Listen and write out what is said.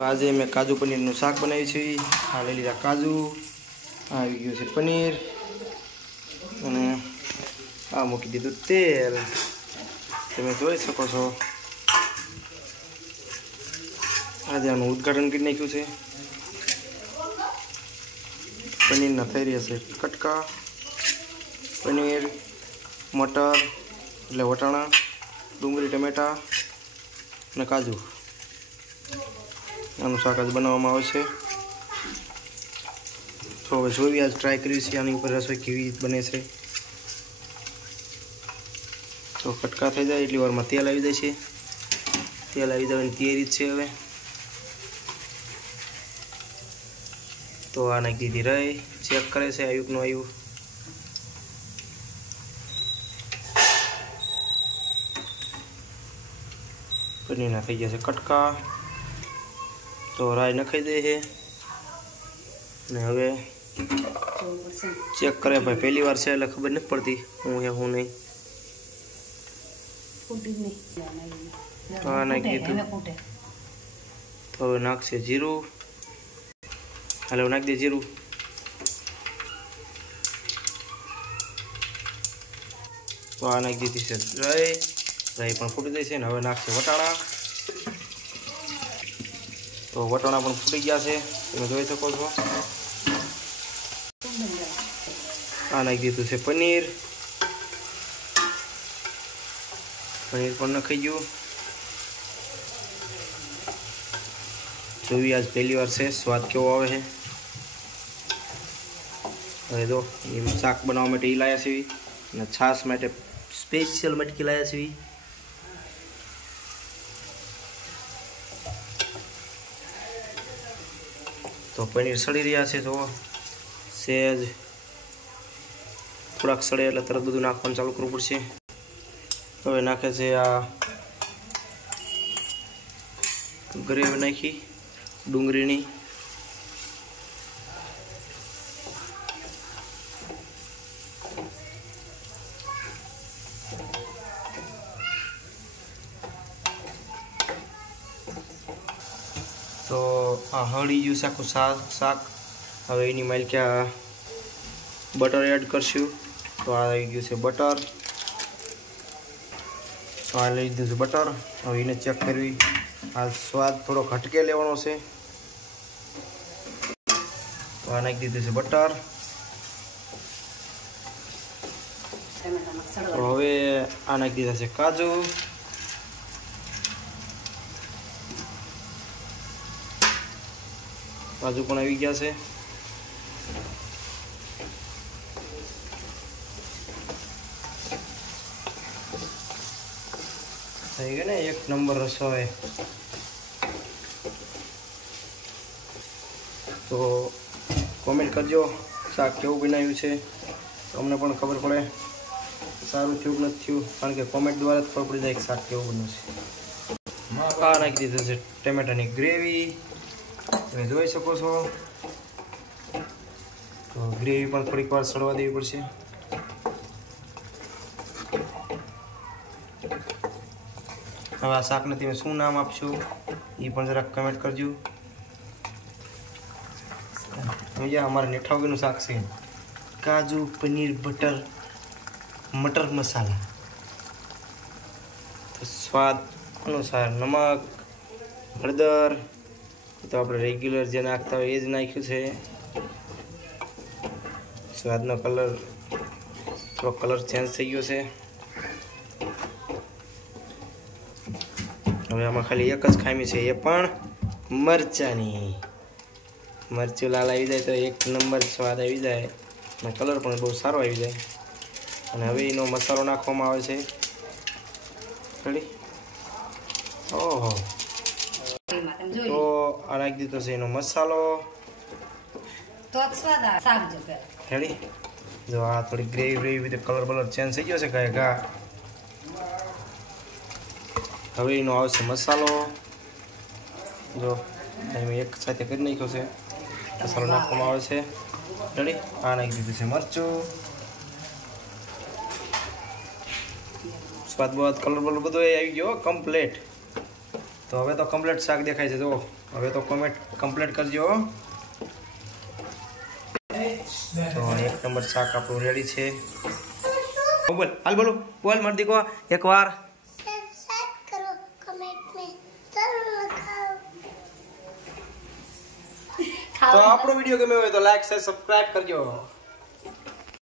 आज मैं काजू पनीर शाक बनाव्યું છે। આ લઈ લીધા કાજુ, આવી ગયું છે પનીર અને આ મૂકી દીધું તેલ। તમે જોઈ શકો છો આજે આનું ઉદ્ઘાટન કરી નાખ્યું છે। પનીરના થઈ રહ્યા છે કટકા। પનીર, મટર એટલે વટાણા, ડુંગળી, ટમેટા અને કાજુ આનું શાક આજ બનાવવામાં આવે છે। તો હવે જોઈએ આજ ટ્રાય કરી છે આની ઉપર રસોઈ કેવી બને છે। તો કટકા થઈ જાય એટલી વારમાં તેલ આવી જાય છે। તેલ આવી જવાની તૈયારી જ છે હવે। તો આ નાખી દીધી રહી, ચેક કરે છે આયુકનું આવ્યું। પનીરના થઈ ગયા છે કટકા। तो राय नखाई दे है ने हवे चेक करे भाई पहली बार से खबर नहीं पड़ती हूँ या हूँ नहीं। हाँ नाखी तो नाक से जीरू, हेलो नाख दे जीरू। तो आ नाखी दी से राय, राय पण फूटी गई है। हवे नाख से वटाणा, तो वटाणा पण फूटी गया है તમે જોઈ શકો છો। આ નાખી દીધું છે પનીર, પનીર પણ નખાઈ ગયું। જોવી આજ પહેલી વાર છે સ્વાદ કેવો આવે છે। હવે જો એ શાક બનાવવા માટે લાયા છે અને છાશ માટે સ્પેશિયલ મટકી લાયા છે। तो पनीर सड़ी रहा है तो सेज थोड़ा सड़े एट तरत बधु नाखवा चालू करव पड़े। हवे नाखे से आ ग्रेवी नाखी डूंगरी तो आ हळी गयु साखू शाक। हवे एनी माइल क्या बटर एड करशू। तो आ गयु छे बटर, तो आ लई दीधुं बटर। हवे एने चेक करवी, आ स्वाद थोड़ो हटके लेवानो छे। तो आ नाखी दीधुं छे बटर। तो हवे आ नाखी दीधा छे काजू, काजू पण आई गया है। થઈ ગયો ને એક નંબર રસો है। तो कमेंट करजो शाक केवुं बनाव्युं छे, તમને પણ ખબર પડે સારું થયું કે નથી થયું, કારણ કે કોમેન્ટ દ્વારા જ ખબર પડી જાય કે શાક કેવું બન્યું છે। આ નાખી દીધું છે ટમેટાની ગ્રેવી, તમે જોઈ શકો છો। તો ગ્રેવી પણ થોડીક વાર સળવા દેવી પડશે। હવે આ શાકને તમે શું નામ આપશો એ પણ જરાક કમેન્ટ કરજો। સમજ્યા, અમારે નેઠા વગરનું શાક છે કાજુ પનીર બટર मटर मसाला। तो स्वाद अनुसार नमक, हळदर तो आप रेग्युलर जे नाखता हो एज नाख्यु छे। स्वादनो कलर थोड़ो कलर चेन्ज थई गयो छे। हवे आमां खाली एक ज खामी छे, ए पण मरचानी। मरचुं लाल आई जाए तो एक नंबर स्वाद आई जाए અને कलर पण बहुत सारो आई जाए। અને હવે એનો મસાલો નાખવામાં આવે છે। રેડી? ઓહો, તો આ નાખી દીધો છે એનો મસાલો, તો સ્વાદ આવે શાક જો કે। રેડી? જો આ થોડી ગ્રેવી વિથ કલર બલર ચેન્જ થઈ ગયો છે કાંઈ ઘા। હવે એનો આવશે મસાલો। જો અહીં એક સાથે કરી નાખ્યો છે, મસાલો નાખવામાં આવે છે। રેડી? આ નાખી દીધું છે મરચું, स्वाद बहुत कलर बलर बधो आई गयो कम्प्लीट। तो हवे तो कम्प्लीट शाक देखाय छे। जो હવે તો કોમેન્ટ કમ્પ્લીટ કરજો. તો એક નંબર શાક આપણું રેડી છે. બોલ હાલ બોલો બોલ માર દીકો એકવાર. તો આપણો વિડીયો ગમ્યો હોય તો લાઈક શેર સબસ્ક્રાઇબ કરજો.